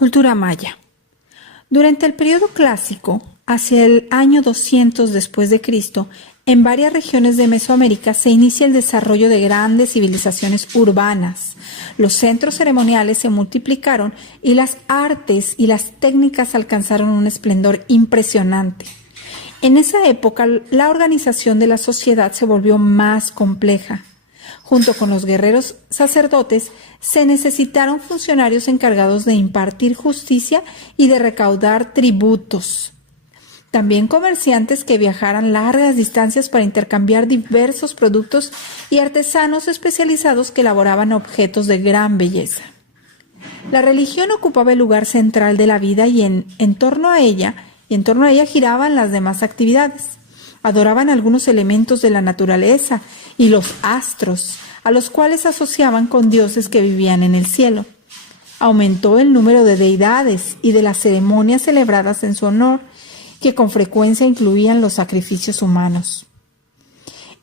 Cultura maya. Durante el periodo clásico, hacia el año 200 después de Cristo, en varias regiones de Mesoamérica se inicia el desarrollo de grandes civilizaciones urbanas. Los centros ceremoniales se multiplicaron y las artes y las técnicas alcanzaron un esplendor impresionante. En esa época, la organización de la sociedad se volvió más compleja. Junto con los guerreros sacerdotes, se necesitaron funcionarios encargados de impartir justicia y de recaudar tributos. También comerciantes que viajaran largas distancias para intercambiar diversos productos y artesanos especializados que elaboraban objetos de gran belleza. La religión ocupaba el lugar central de la vida y en torno a ella giraban las demás actividades. Adoraban algunos elementos de la naturaleza y los astros, a los cuales asociaban con dioses que vivían en el cielo. Aumentó el número de deidades y de las ceremonias celebradas en su honor, que con frecuencia incluían los sacrificios humanos.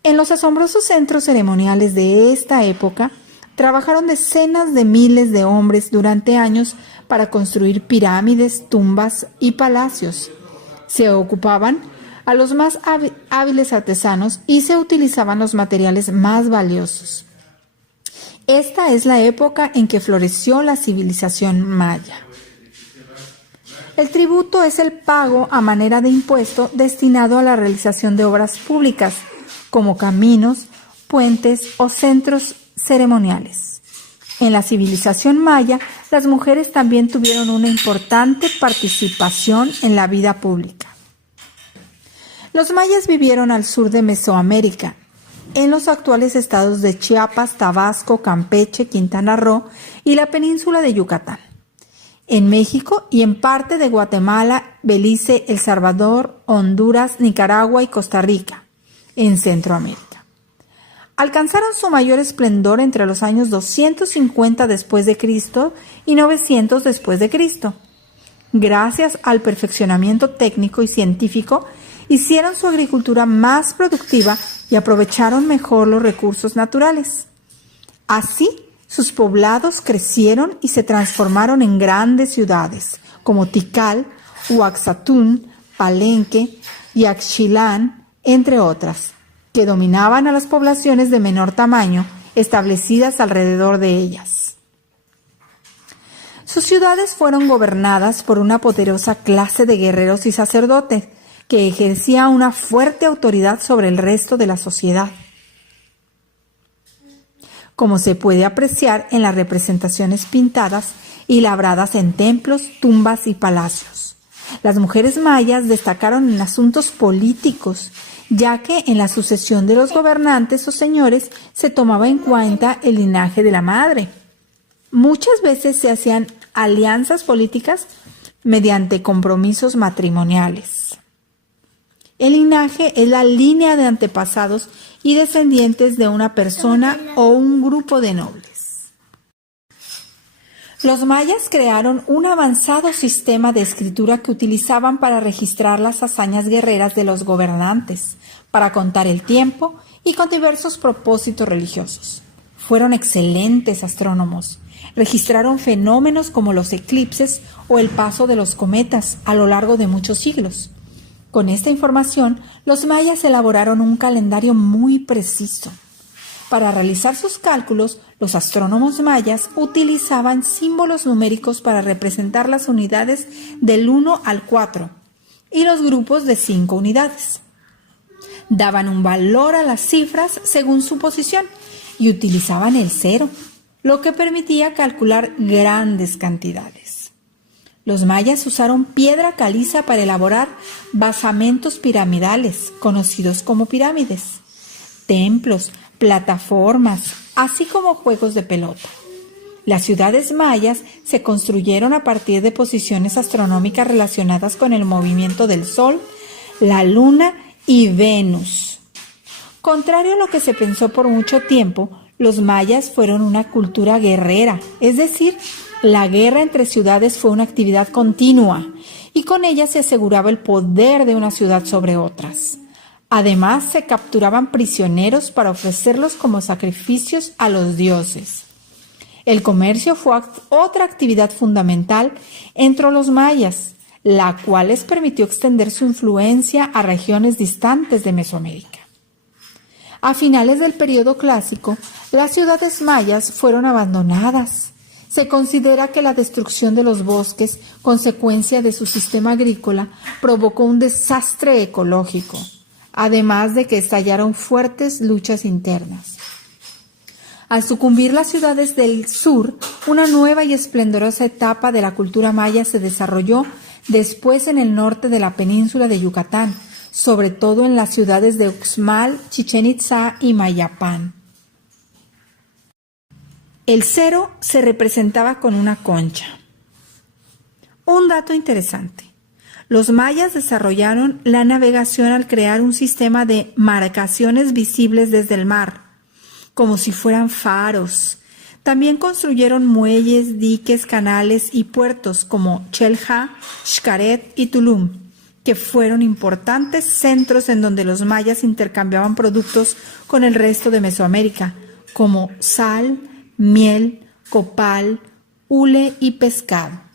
En los asombrosos centros ceremoniales de esta época, trabajaron decenas de miles de hombres durante años para construir pirámides, tumbas y palacios. Se ocupaban a los más hábiles artesanos y se utilizaban los materiales más valiosos. Esta es la época en que floreció la civilización maya. El tributo es el pago a manera de impuesto destinado a la realización de obras públicas, como caminos, puentes o centros ceremoniales. En la civilización maya, las mujeres también tuvieron una importante participación en la vida pública. Los mayas vivieron al sur de Mesoamérica, en los actuales estados de Chiapas, Tabasco, Campeche, Quintana Roo y la península de Yucatán. En México y en parte de Guatemala, Belice, El Salvador, Honduras, Nicaragua y Costa Rica, en Centroamérica. Alcanzaron su mayor esplendor entre los años 250 después de Cristo y 900 después de Cristo. Gracias al perfeccionamiento técnico y científico, hicieron su agricultura más productiva y aprovecharon mejor los recursos naturales. Así, sus poblados crecieron y se transformaron en grandes ciudades, como Tikal, Uaxatún, Palenque y Axchilán, entre otras, que dominaban a las poblaciones de menor tamaño establecidas alrededor de ellas. Sus ciudades fueron gobernadas por una poderosa clase de guerreros y sacerdotes, que ejercía una fuerte autoridad sobre el resto de la sociedad, como se puede apreciar en las representaciones pintadas y labradas en templos, tumbas y palacios. Las mujeres mayas destacaron en asuntos políticos, ya que en la sucesión de los gobernantes o señores se tomaba en cuenta el linaje de la madre. Muchas veces se hacían alianzas políticas mediante compromisos matrimoniales. El linaje es la línea de antepasados y descendientes de una persona o un grupo de nobles. Los mayas crearon un avanzado sistema de escritura que utilizaban para registrar las hazañas guerreras de los gobernantes, para contar el tiempo y con diversos propósitos religiosos. Fueron excelentes astrónomos. Registraron fenómenos como los eclipses o el paso de los cometas a lo largo de muchos siglos. Con esta información, los mayas elaboraron un calendario muy preciso. Para realizar sus cálculos, los astrónomos mayas utilizaban símbolos numéricos para representar las unidades del 1 al 4 y los grupos de 5 unidades. Daban un valor a las cifras según su posición y utilizaban el 0, lo que permitía calcular grandes cantidades. Los mayas usaron piedra caliza para elaborar basamentos piramidales, conocidos como pirámides, templos, plataformas, así como juegos de pelota. Las ciudades mayas se construyeron a partir de posiciones astronómicas relacionadas con el movimiento del Sol, la Luna y Venus. Contrario a lo que se pensó por mucho tiempo, los mayas fueron una cultura guerrera, es decir, la guerra entre ciudades fue una actividad continua y con ella se aseguraba el poder de una ciudad sobre otras. Además, se capturaban prisioneros para ofrecerlos como sacrificios a los dioses. El comercio fue otra actividad fundamental entre los mayas, la cual les permitió extender su influencia a regiones distantes de Mesoamérica. A finales del período clásico, las ciudades mayas fueron abandonadas. Se considera que la destrucción de los bosques, consecuencia de su sistema agrícola, provocó un desastre ecológico, además de que estallaron fuertes luchas internas. Al sucumbir las ciudades del sur, una nueva y esplendorosa etapa de la cultura maya se desarrolló después en el norte de la península de Yucatán, sobre todo en las ciudades de Uxmal, Chichén Itzá y Mayapán. El cero se representaba con una concha. Un dato interesante. Los mayas desarrollaron la navegación al crear un sistema de marcaciones visibles desde el mar, como si fueran faros. También construyeron muelles, diques, canales y puertos como Chelha, Xcaret y Tulum, que fueron importantes centros en donde los mayas intercambiaban productos con el resto de Mesoamérica, como sal, miel, copal, hule y pescado.